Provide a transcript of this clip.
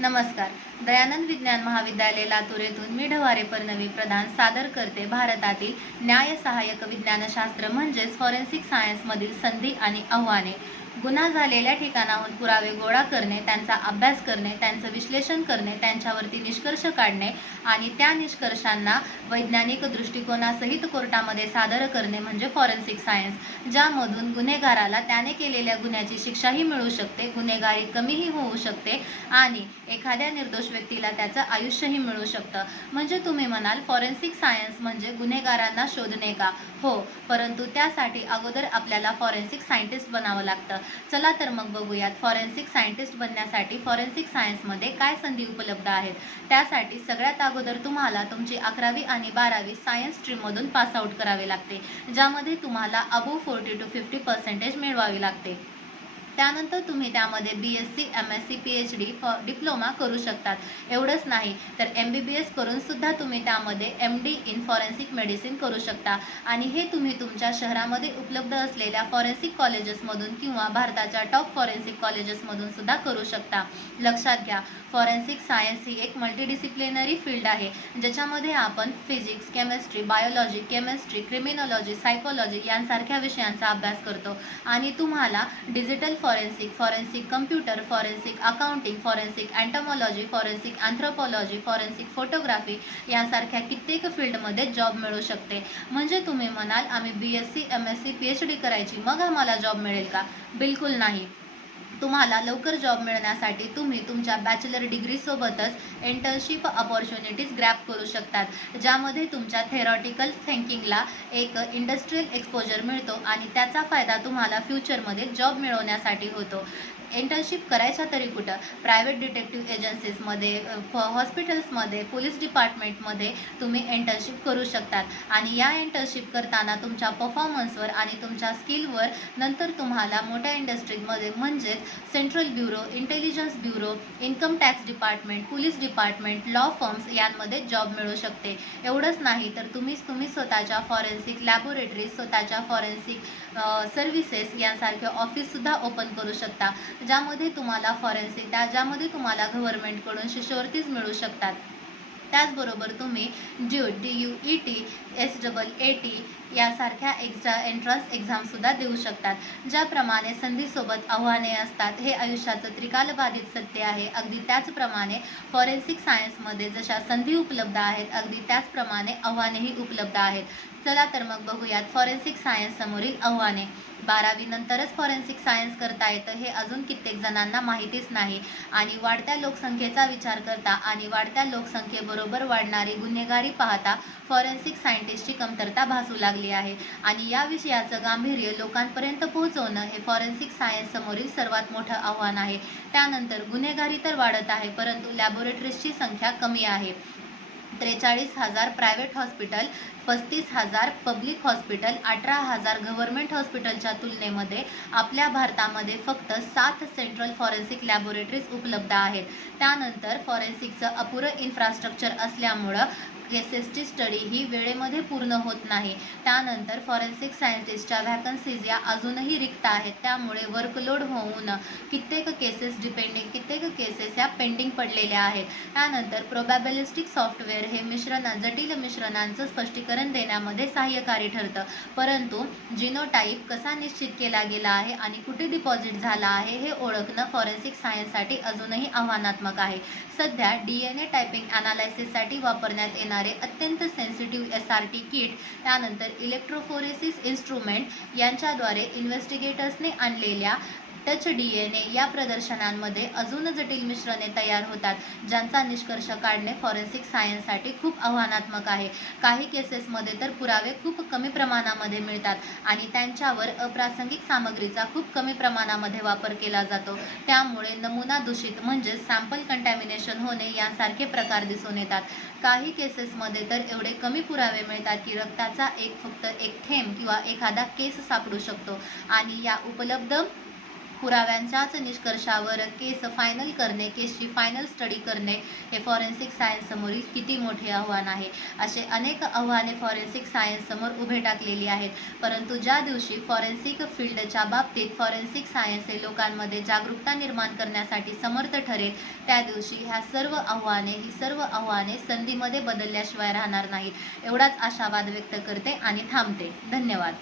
नमस्कार. दयानंद विज्ञान महाविद्यालय लातूर येथून मी ढवारे पर्णवी प्रधान सादर करते भारतातील न्याय सहाय्यक विज्ञानशास्त्र म्हणजेच फॉरेन्सिक सायन्समधील संधी आणि आव्हाने. गुन्हा झालेल्या ठिकाणाहून पुरावे गोळा करणे, त्यांचा अभ्यास करणे, त्यांचं विश्लेषण करणे, त्यांच्यावरती निष्कर्ष काढणे आणि त्या निष्कर्षांना वैज्ञानिक दृष्टिकोनासहित कोर्टामध्ये सादर करणे म्हणजे फॉरेन्सिक सायन्स, ज्यामधून गुन्हेगाराला त्याने केलेल्या गुन्ह्याची शिक्षाही मिळू शकते, गुन्हेगारी कमीही होऊ शकते आणि एखाद्या निर्दोष व्यक्तीला त्याचं आयुष्यही मिळू शकतं. म्हणजे तुम्ही म्हणाल फॉरेन्सिक सायन्स म्हणजे गुन्हेगारांना शोधणे का? हो, परंतु त्यासाठी अगोदर आपल्याला फॉरेन्सिक सायंटिस्ट बनावं लागतं. चला तर मग बघूयात फॉरेन्सिक सायंटिस्ट बनण्यासाठी फॉरेन्सिक सायन्समध्ये काय संधी उपलब्ध आहेत. त्यासाठी सगळ्यात अगोदर तुम्हाला तुमची 11वी आणि 12वी सायन्स स्ट्रीममधून पासआउट करावे लागते, ज्यामध्ये तुम्हाला अबोव 40 to 50% मिळवावी लागते. त्यानंतर तुम्ही त्यामध्ये BSc, MSc, PhD डिप्लोमा करू शकतात. एवढंच नाही तर MBBS करून सुद्धा तुम्ही त्यामध्ये MD इन फॉरेन्सिक मेडिसिन करू शकता आणि हे तुम्ही तुमच्या शहरामध्ये उपलब्ध असलेल्या फॉरेन्सिक कॉलेजेसमधून किंवा भारताच्या टॉप फॉरेन्सिक कॉलेजेसमधून सुद्धा करू शकता. लक्षात घ्या, फॉरेन्सिक सायन्स ही एक मल्टीडिसिप्लिनरी फील्ड आहे, ज्याच्यामध्ये आपण physics, chemistry, biology, chemistry, criminology, psychology यांसारख्या विषयांचा अभ्यास करतो आणि तुम्हाला digital forensic, forensic computer, forensic accounting, forensic entomology, forensic anthropology, forensic photography यांसारख्या कित्येक फील्डमध्ये जॉब मिळू शकते. म्हणजे तुम्ही म्हणाल आम्ही BSc, MSc, PhD करायची मग आम्हाला जॉब मिळेल का? बिलकुल नाही. तुम्हाला लवकर जॉब मिळण्यासाठी तुम्ही तुमच्या बॅचलर डिग्रीसोबतच इंटर्नशिप अपॉर्च्युनिटीज ग्रॅब करू शकतात, ज्यामध्ये तुमच्या थेरॉटिकल थिंकिंगला एक इंडस्ट्रियल एक्सपोजर मिळतो आणि त्याचा फायदा तुम्हाला फ्युचरमध्ये जॉब मिळवण्यासाठी होतो. इंटर्नशिप करायच्या तरी कुठं? प्रायव्हेट डिटेक्टिव्ह एजन्सीजमध्ये, हॉस्पिटल्समध्ये, पोलीस डिपार्टमेंटमध्ये तुम्ही इंटर्नशिप करू शकतात आणि या इंटर्नशिप करताना तुमच्या परफॉर्मन्सवर आणि तुमच्या स्किलवर नंतर तुम्हाला मोठ्या इंडस्ट्रीजमध्ये म्हणजेच central bureau, intelligence bureau, income tax department, police department, law firms यांमध्ये जॉब मिळू शकते. एवढंच नाही तर तुम्ही स्वतःच्या फॉरेन्सिक लॅबोरेटरीज, स्वतःच्या फॉरेन्सिक सर्व्हिसेस यांसारखे ऑफिससुद्धा ओपन करू शकता, ज्यामध्ये तुम्हाला ज्यामध्ये तुम्हाला गव्हर्नमेंटकडून शिष्यवृत्तीच मिळू शकतात. त्याचबरोबर तुम्ही DUET, SAAT यासारख्या एंट्रन्स एक्झामसुद्धा देऊ शकतात. ज्याप्रमाणे संधीसोबत आव्हाने असतात हे आयुष्याचं त्रिकालबाधित सत्य आहे, अगदी त्याचप्रमाणे फॉरेन्सिक सायन्समध्ये जशा संधी उपलब्ध आहेत अगदी त्याचप्रमाणे आव्हानेही उपलब्ध आहेत. चला तर मग बघूयात फॉरेन्सिक सायन्स समोरील आव्हाने. 12वी नंतरच फॉरेन्सिक सायन्स करता येतं हे अजून कित्येक जणांना माहितीच नाही आणि वाढत्या लोकसंख्येचा विचार करता आणि वाढत्या लोकसंख्येबरोबर वाढणारी गुन्हेगारी पाहता फॉरेन्सिक सायंटिस्टची कमतरता भासू लागली आहे आणि या विषयाचं गांभीर्य लोकांपर्यंत पोहोचवणं हे फॉरेन्सिक सायन्स समोरील सर्वात मोठं आव्हान आहे. त्यानंतर गुन्हेगारी तर वाढत आहे, परंतु लॅबोरेटरीजची संख्या कमी आहे. 43,000 private hospital, 35,000 public hospital, 18,000 government हॉस्पिटलच्या तुलनेमध्ये आपल्या भारतामध्ये फक्त 7 सेंट्रल फॉरेन्सिक लॅबोरेटरीज उपलब्ध आहेत. त्यानंतर फॉरेन्सिकचं अपुरं इन्फ्रास्ट्रक्चर असल्यामुळं केसेसची स्टडी ही वेळेमध्ये पूर्ण होत नाही. त्यानंतर फॉरेन्सिक सायंटिस्टच्या व्हॅकन्सीज या अजूनही रिक्त आहेत, त्यामुळे वर्कलोड होऊन कित्येक केसेस या पेंडिंग पडलेल्या आहेत. त्यानंतर प्रोबॅबिलिस्टिक सॉफ्टवेअर हे जटिल मिश्रणांचं स्पष्टीकरण देण्यामध्ये सहाय्यकारी ठरतं, परंतु जिनोटाईप कसा निश्चित केला गेला आहे आणि कुठे डिपॉझिट झाला आहे हे ओळखणं फॉरेन्सिक सायन्ससाठी अजूनही आव्हानात्मक आहे. सध्या DNA टायपिंग ॲनालायसिससाठी वापरण्यात येणारे अत्यंत सेन्सिटिव्ह SRT किट, त्यानंतर इलेक्ट्रोफोरेसिस इन्स्ट्रुमेंट यांच्याद्वारे इन्व्हेस्टिगेटर्सने आणलेल्या टच DNA या प्रदर्शनांमध्ये अजून जटिल मिश्रणे तयार होतात, ज्यांचा निष्कर्ष काढणे फॉरेन्सिक सायन्ससाठी खूप आव्हानात्मक आहे. काही केसेसमध्ये तर पुरावे खूप कमी प्रमाणामध्ये मिळतात आणि त्यांच्यावर अप्रासंगिक सामग्रीचा खूप कमी प्रमाणामध्ये वापर केला जातो. त्यामुळे नमुना दूषित म्हणजेच सॅम्पल कंटॅमिनेशन होणे यांसारखे प्रकार दिसून येतात. काही केसेसमध्ये तर एवढे कमी पुरावे मिळतात की रक्ताचा फक्त एक थेंब किंवा एखादा केस सापडू शकतो आणि या उपलब्ध पुराव्यांच्याच निष्कर्षावर केस फायनल करणे, केसची फायनल स्टडी करणे हे फॉरेन्सिक सायन्स समोरील किती मोठे आव्हान आहे. असे अनेक आव्हाने फॉरेन्सिक सायन्स समोर उभे टाकलेली आहेत. परंतु ज्या दिवशी फॉरेन्सिक फील्डच्या बाबतीत फॉरेन्सिक सायन्स हे लोकांमध्ये जागरूकता निर्माण करण्यासाठी समर्थ ठरेल, त्या दिवशी ही सर्व आव्हाने संधीमध्ये बदलल्याशिवाय राहणार नाहीत. एवढाच आशावाद व्यक्त करते आणि थांबते. धन्यवाद.